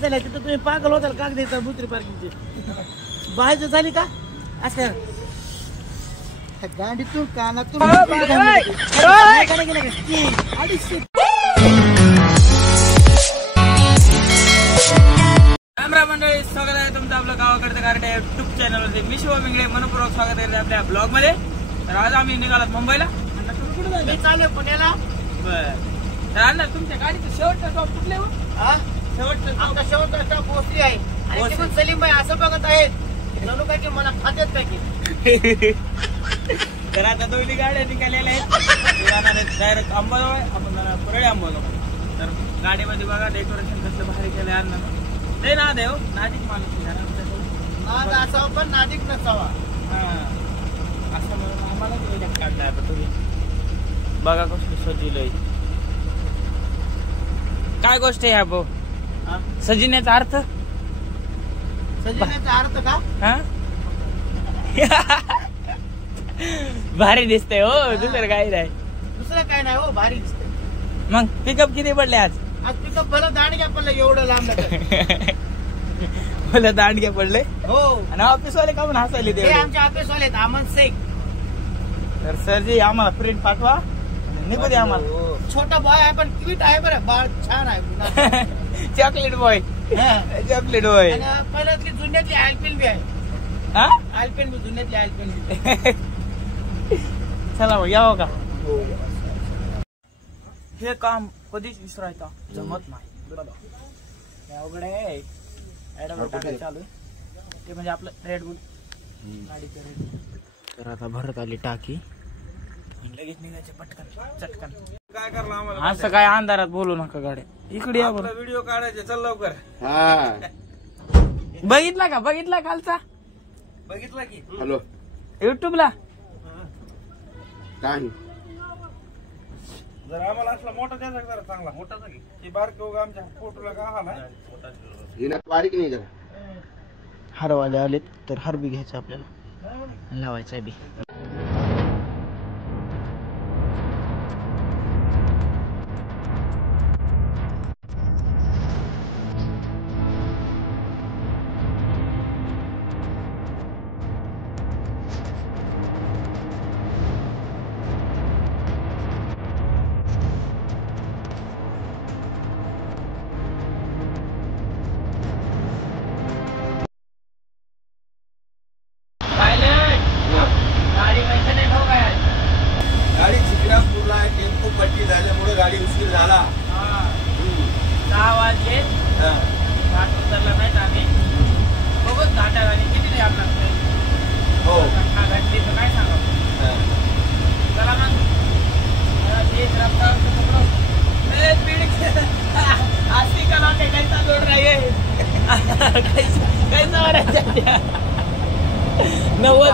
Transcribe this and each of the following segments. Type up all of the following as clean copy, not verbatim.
झाल्या तिथं तुम्ही पागल होताल काग द्यायचा बुत्री पार्किंगची बाहेर झाली का असं गाडीतून कानातून रामराम मंडळी, स्वागत आहे तुमचं आपलं गावाकडचं गारठे युट्यूब चॅनलवरती. मी शिव मिंगळे मनपूर्वक स्वागत करते आपल्या ब्लॉग मध्ये. तर आज आम्ही निघालात मुंबईला. मी चालू पुण्याला. तर अण्णा तुमच्या गाडीचं शेवटचा स्टॉप कुठले हो? शेवटचा स्टॉप पोहोचली आहे आणि पण सलीम भाई असं बघत आहेत जणू काय की मला खात्यात काय की. तर आता दोन्ही गाड्या निघालेल्या आहेत. डायरेक्ट अंबाजोगाई, आपण परळी अंबाजोगाई. तर गाडीमध्ये बघा डेकोरेशन कसलं भारी केलंय अण्णा. ते ना देव नाजिक माणूस नाद असावा पण नाजिक नसावा. असं म्हणून आम्हाला काढलाय. आता तुम्ही बघा कसं सजिलंय. काय गोष्ट आहे भाऊ सजिण्याचा अर्थ? सजण्याचा अर्थ का? भारी दिसतंय हो, दुसरं काही नाही. दुसरं काय नाही हो, भारी दिसतंय. मग पिकअप किती पडले आज? आज पिकअप भलं दांडग्या पडलं एवढं लांब. मला दांडग्या पडले हो. आणि ऑफिस वाले का म्हणून हसायले ते आमच्या ऑफिस वाले अमन शेख. तर सरजी आम्हाला प्रिंट पाठवा, निघू दे आम्हाला. छोटा बॉय आहे पण क्यूट आहे बरं, बाळ छान आहे. Chocolate boy, chocolate boy. पहिल्यातली जुन्यातली आयलपेन बी आहे. आयलपेन बी जुन्यातली आयलपेन बी. चला मग यावं का? हे काम कधीच विसरायचं जमत नाही. अवघड आहे. टाकायचं चालू ते म्हणजे आपलं रेड बुल गाडीचं रेड. तर आता भरत आली टाकी, लगेच निघायचे पटकन चटकन. काय करलं आम्हाला असं काय अंधारात बोलू नका गाड्या. इकडे या बरं, व्हिडिओ काढायचे. चल लवकर. बघितला कालचा? बघितला की? हॅलो युट्यूबला काय जर आम्हाला असला मोठा द्यायचा जरा चांगला मोठाचा की ते बारके उगा आमच्या फोटोला का आला बारीक नाही जरा. हरवाले आलेत तर हरबी घ्यायचं आपल्याला, लावायचं बी. गाडी चिकरापूरला टेम्पो पट्टी झाल्यामुळे गाडी उशीर झाला. 6 वाजले घाट उतरला नाहीत आम्ही. बघत घाटा गाडी किती नाही आपला. हो घातली तर काय सांगा. चला मग आस्ती का लोटे कैसा जोड रही है. कैसा हो रहा है 90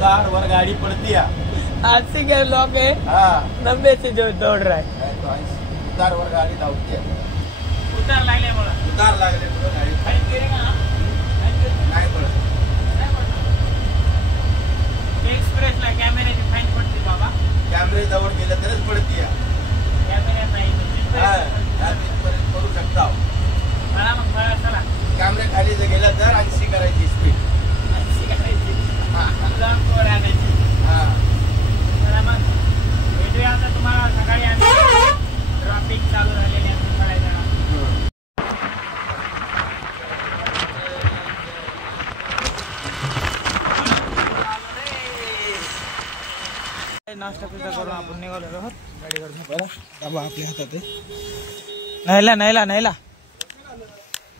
कार वर गाड़ी पड़ती है. 80 के लोग है, 90 से जो दौड़ रहा है. उतार वर गाड़ी धावती है. उतार लागले मला. उतार लागले पुढे गाडी फाईन केले का? नाही पडत. एक्सप्रेसला कॅमेऱ्याची फाईन पडते बाबा. कॅमेरे जवळ गेलं तरच पडती आहे. कॅमेऱ्यात नाही तिथपर्यंत करू शकता. मला मग फळा चला. कॅमेरे खाली जर गेला तर 80 करायची स्पीड. 80 करायची. लांब पोर आणायची. चला मग भेटूया आता तुम्हाला सकाळी. आम्ही ट्रॅफिक चालू झालेली आहे पडायला. नाश्ता पिस्ता करून आपण निघालो आहोत गाडीवर. डबा आपल्या हातात आहे. नाहीला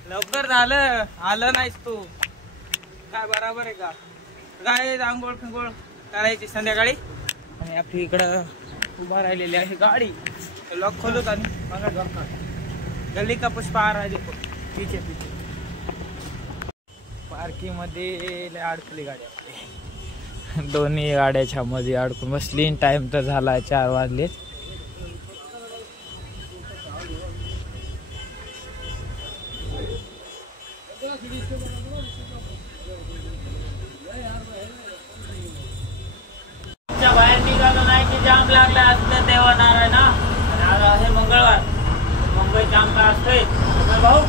लवकर झालं. आलं नाहीस तू काय बराबर आहे का? काय आंघोळ फिंगोळ करायची संध्याकाळी. आणि आपली इकडं उभा राहिलेली आहे गाडी. लॉक खोलत आणि बघा गल्ली का पुष्पा आ रहा है देखो पीछे. पार्किंग मध्ये अडकली गाडी आपली. दोन्ही गाड्याच्या मध्ये अडकून बसली. टाइम तर झाला 4 वाजले. बाहेर निघालो नाही की जाम लागला असतं देवा नारायण. आज आहे मंगळवार, मुंबई जाम का असतोय भाऊ.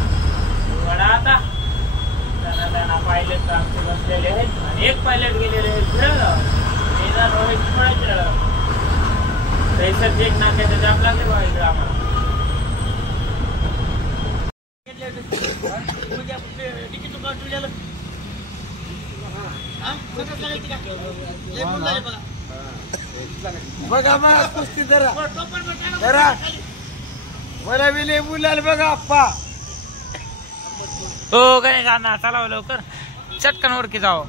बसलेले आहेत आणि एक पायलट गेलेले आहेत फिरायला. रोहित फिरायला पैसा एक नाक्याचं जाम लागले बघा इकडे आम्हाला. बघा मग कुस्ती जरा जरा मला विले बोलायला बघा आप्पा. हो काय गाणं चला लवकर चटकन वरकी जाओ.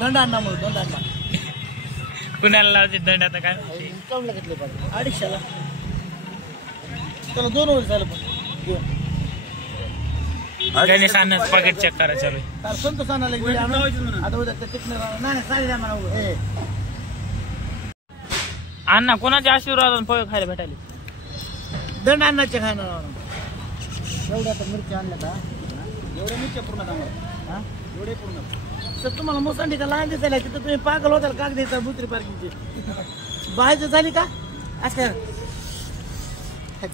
दंडांना मग दंडांना कुणाला लावते दंड आता काय काढून घेतले पाहिजे 250ला. त्याला 2 वर्ष झालं पण गणेश अण्णाच पाकिट चेक करायचं चालू आहे. तर संतोष आणायला गेले आता उद्या ते टिकणार नाही साडी द्या मला. अण्णा कोणाच्या आशीर्वादाने पोहे खायला भेटायले. दंड अन्नाचे खाणार एवढ्या आता मिरच्या आणल्या का एवढ्या मिरच्या पूर्ण हा एवढे पूर्ण सर तुम्हाला मोसंडी का लहान दिसायला तिथं तुम्ही पागल होताल काग द्यायचा बुत्री पार्किंगची बाहेरचं झाली का असं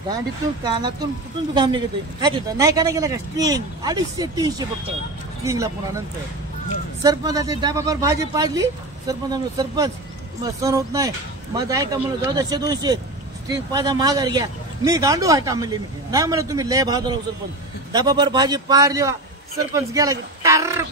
गाडीतून कानातून कुठून बी घाम निघतोय काय तिथं नाही का नाही गेला का स्ट्रिंग 250-300 फक्त स्ट्रिंगला पुन्हा नंतर सरपंचाचे डाबाभर भाजी पाडली. सरपंच सरपंच तुम्हाला सण होत नाही माझं ऐका म्हणलं 200 स्ट्रिंग पाजा महागार घ्या. मी गांडू आहे का म्हणले मी नाही म्हणलं तुम्ही लय भाव राहू सरपंच डाबाभर भाजी पाडली. सरपंच गेला की टार